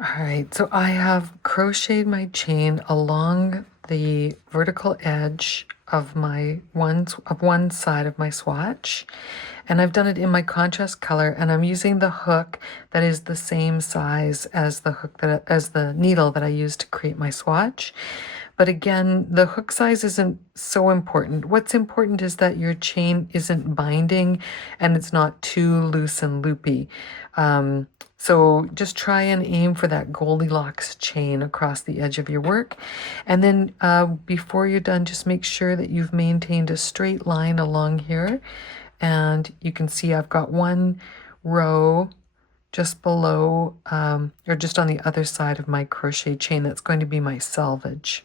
All right, so I have crocheted my chain along the vertical edge of one side of my swatch, and I've done it in my contrast color, and I'm using the hook that is the same size as the needle that I used to create my swatch. But again, the hook size isn't so important. What's important is that your chain isn't binding and it's not too loose and loopy. So just try and aim for that Goldilocks chain across the edge of your work. And then before you're done, just make sure that you've maintained a straight line along here. And you can see I've got one row just below, or just on the other side of my crochet chain. That's going to be my selvage.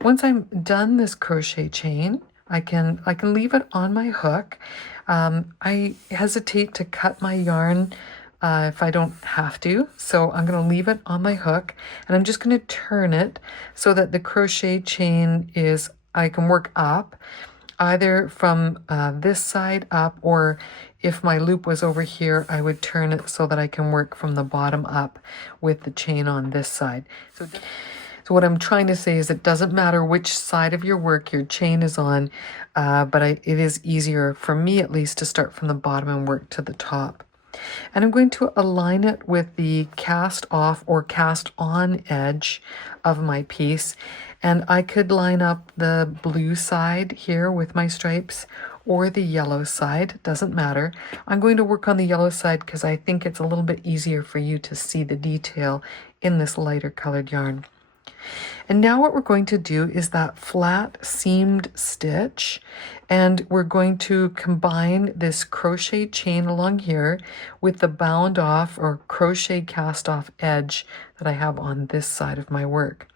Once I'm done this crochet chain, I can leave it on my hook. I hesitate to cut my yarn if I don't have to, so I'm going to leave it on my hook, and I'm just going to turn it so that the crochet chain is, I can work up either from this side up, or if my loop was over here, I would turn it so that I can work from the bottom up with the chain on this side. So what I'm trying to say is it doesn't matter which side of your work your chain is on, but it is easier, for me at least, to start from the bottom and work to the top. And I'm going to align it with the cast off or cast on edge of my piece. And I could line up the blue side here with my stripes or the yellow side, doesn't matter. I'm going to work on the yellow side because I think it's a little bit easier for you to see the detail in this lighter colored yarn. And now what we're going to do is that flat seamed stitch, and we're going to combine this crochet chain along here with the bound off or crochet cast off edge that I have on this side of my work.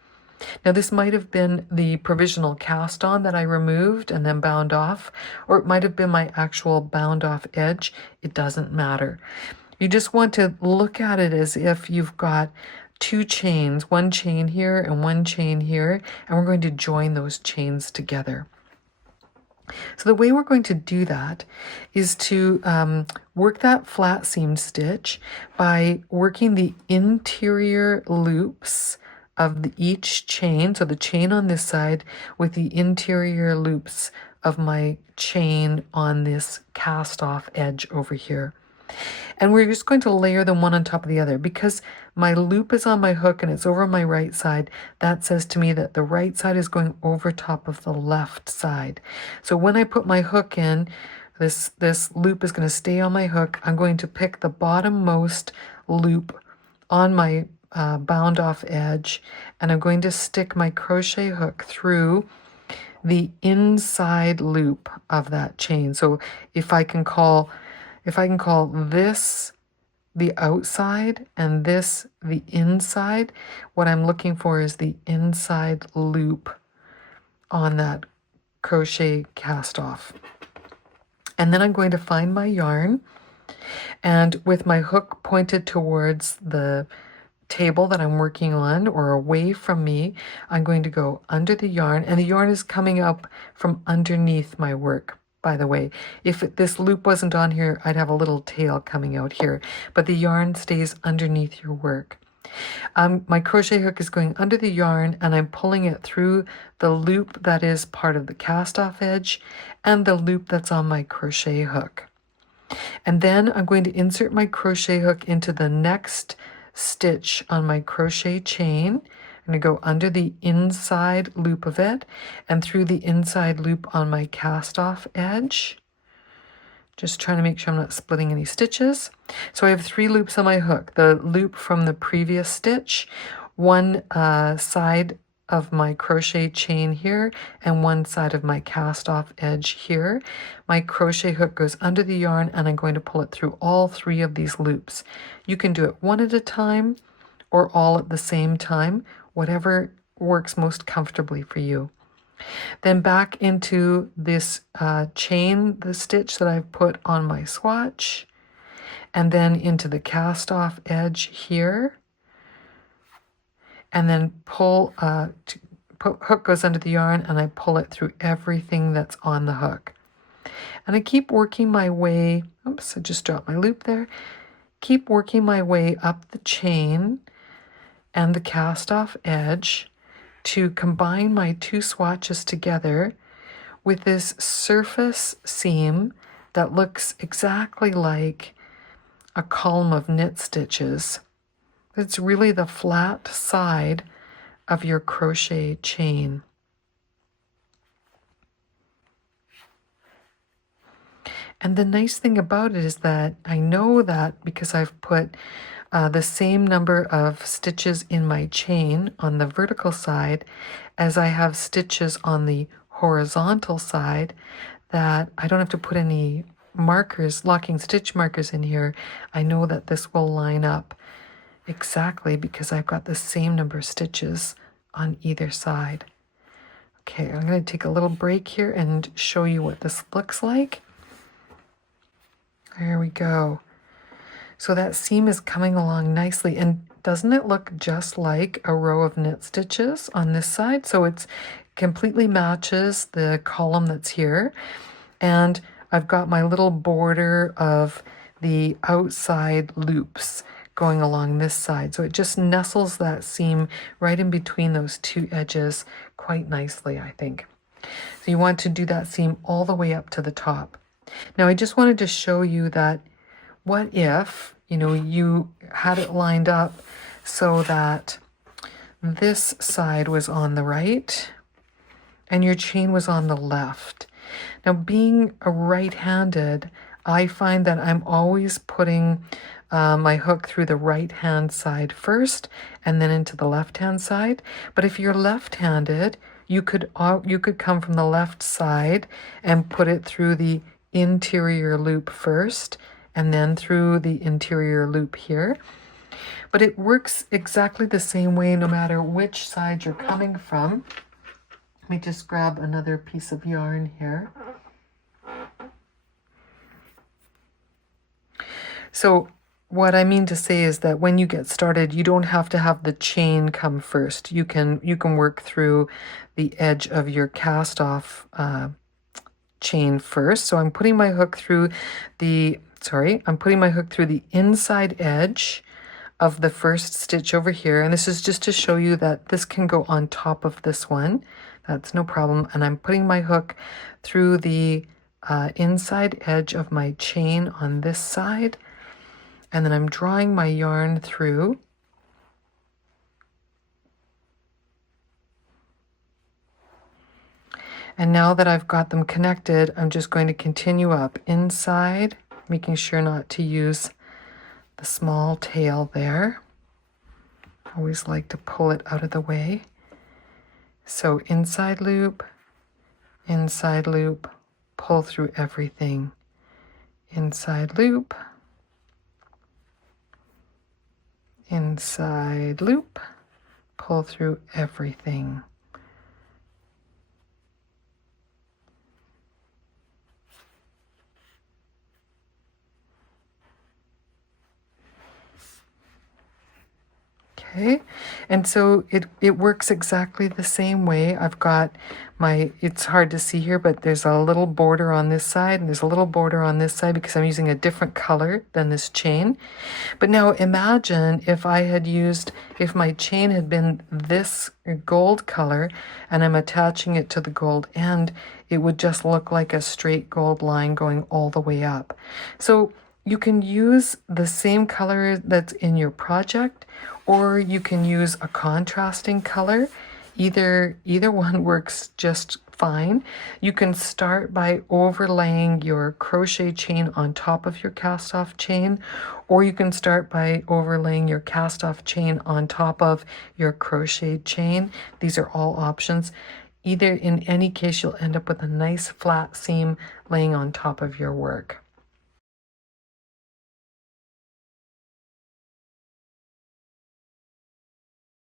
Now this might have been the provisional cast on that I removed and then bound off, or it might have been my actual bound off edge. It doesn't matter. You just want to look at it as if you've got two chains, one chain here and one chain here, and we're going to join those chains together. So the way we're going to do that is to work that flat seam stitch by working the interior loops of each chain, so the chain on this side with the interior loops of my chain on this cast off edge over here. And we're just going to layer them one on top of the other. Because my loop is on my hook and it's over my right side, that says to me that the right side is going over top of the left side. So when I put my hook in, this loop is going to stay on my hook. I'm going to pick the bottommost loop on my bound off edge, and I'm going to stick my crochet hook through the inside loop of that chain. So if I can call this the outside and this the inside, what I'm looking for is the inside loop on that crochet cast off. And then I'm going to find my yarn, and with my hook pointed towards the table that I'm working on or away from me, I'm going to go under the yarn, and the yarn is coming up from underneath my work. By the way, if this loop wasn't on here, I'd have a little tail coming out here, but the yarn stays underneath your work. My crochet hook is going under the yarn, and I'm pulling it through the loop that is part of the cast off edge and the loop that's on my crochet hook. And then I'm going to insert my crochet hook into the next stitch on my crochet chain. I'm going to go under the inside loop of it and through the inside loop on my cast off edge. Just trying to make sure I'm not splitting any stitches. So I have 3 loops on my hook. The loop from the previous stitch, one side of my crochet chain here, and one side of my cast off edge here. My crochet hook goes under the yarn, and I'm going to pull it through all 3 of these loops. You can do it one at a time or all at the same time, whatever works most comfortably for you. Then back into this chain, the stitch that I've put on my swatch, and then into the cast off edge here, and then pull, hook goes under the yarn, and I pull it through everything that's on the hook. And I keep working my way, oops, I just dropped my loop there, keep working my way up the chain and the cast off edge to combine my two swatches together with this surface seam that looks exactly like a column of knit stitches. It's really the flat side of your crochet chain. And the nice thing about it is that I know that because I've put the same number of stitches in my chain on the vertical side as I have stitches on the horizontal side, that I don't have to put any markers, locking stitch markers in here. I know that this will line up exactly because I've got the same number of stitches on either side. Okay, I'm going to take a little break here and show you what this looks like. There we go. So that seam is coming along nicely, and doesn't it look just like a row of knit stitches on this side? So it's completely matches the column that's here, and I've got my little border of the outside loops going along this side. So it just nestles that seam right in between those two edges quite nicely, I think. So you want to do that seam all the way up to the top. Now I just wanted to show you that what if, you had it lined up so that this side was on the right and your chain was on the left. Now, being a right-handed, I find that I'm always putting my hook through the right-hand side first and then into the left-hand side. But if you're left-handed, you could come from the left side and put it through the interior loop first and then through the interior loop here. But it works exactly the same way no matter which side you're coming from. Let me just grab another piece of yarn here. So what I mean to say is that when you get started, you don't have to have the chain come first. You can work through the edge of your cast off chain first. So I'm putting my hook through the inside edge of the first stitch over here. And this is just to show you that this can go on top of this one. That's no problem. And I'm putting my hook through the inside edge of my chain on this side. And then I'm drawing my yarn through. And now that I've got them connected, I'm just going to continue up inside, making sure not to use the small tail there. I always like to pull it out of the way. So inside loop, pull through everything. Inside loop, pull through everything. Okay, and so it works exactly the same way. I've got it's hard to see here, but there's a little border on this side and there's a little border on this side because I'm using a different color than this chain. But now imagine if my chain had been this gold color and I'm attaching it to the gold end, it would just look like a straight gold line going all the way up. So you can use the same color that's in your project, or you can use a contrasting color. Either one works just fine. You can start by overlaying your crochet chain on top of your cast off chain, or you can start by overlaying your cast off chain on top of your crochet chain. These are all options. In any case, you'll end up with a nice flat seam laying on top of your work.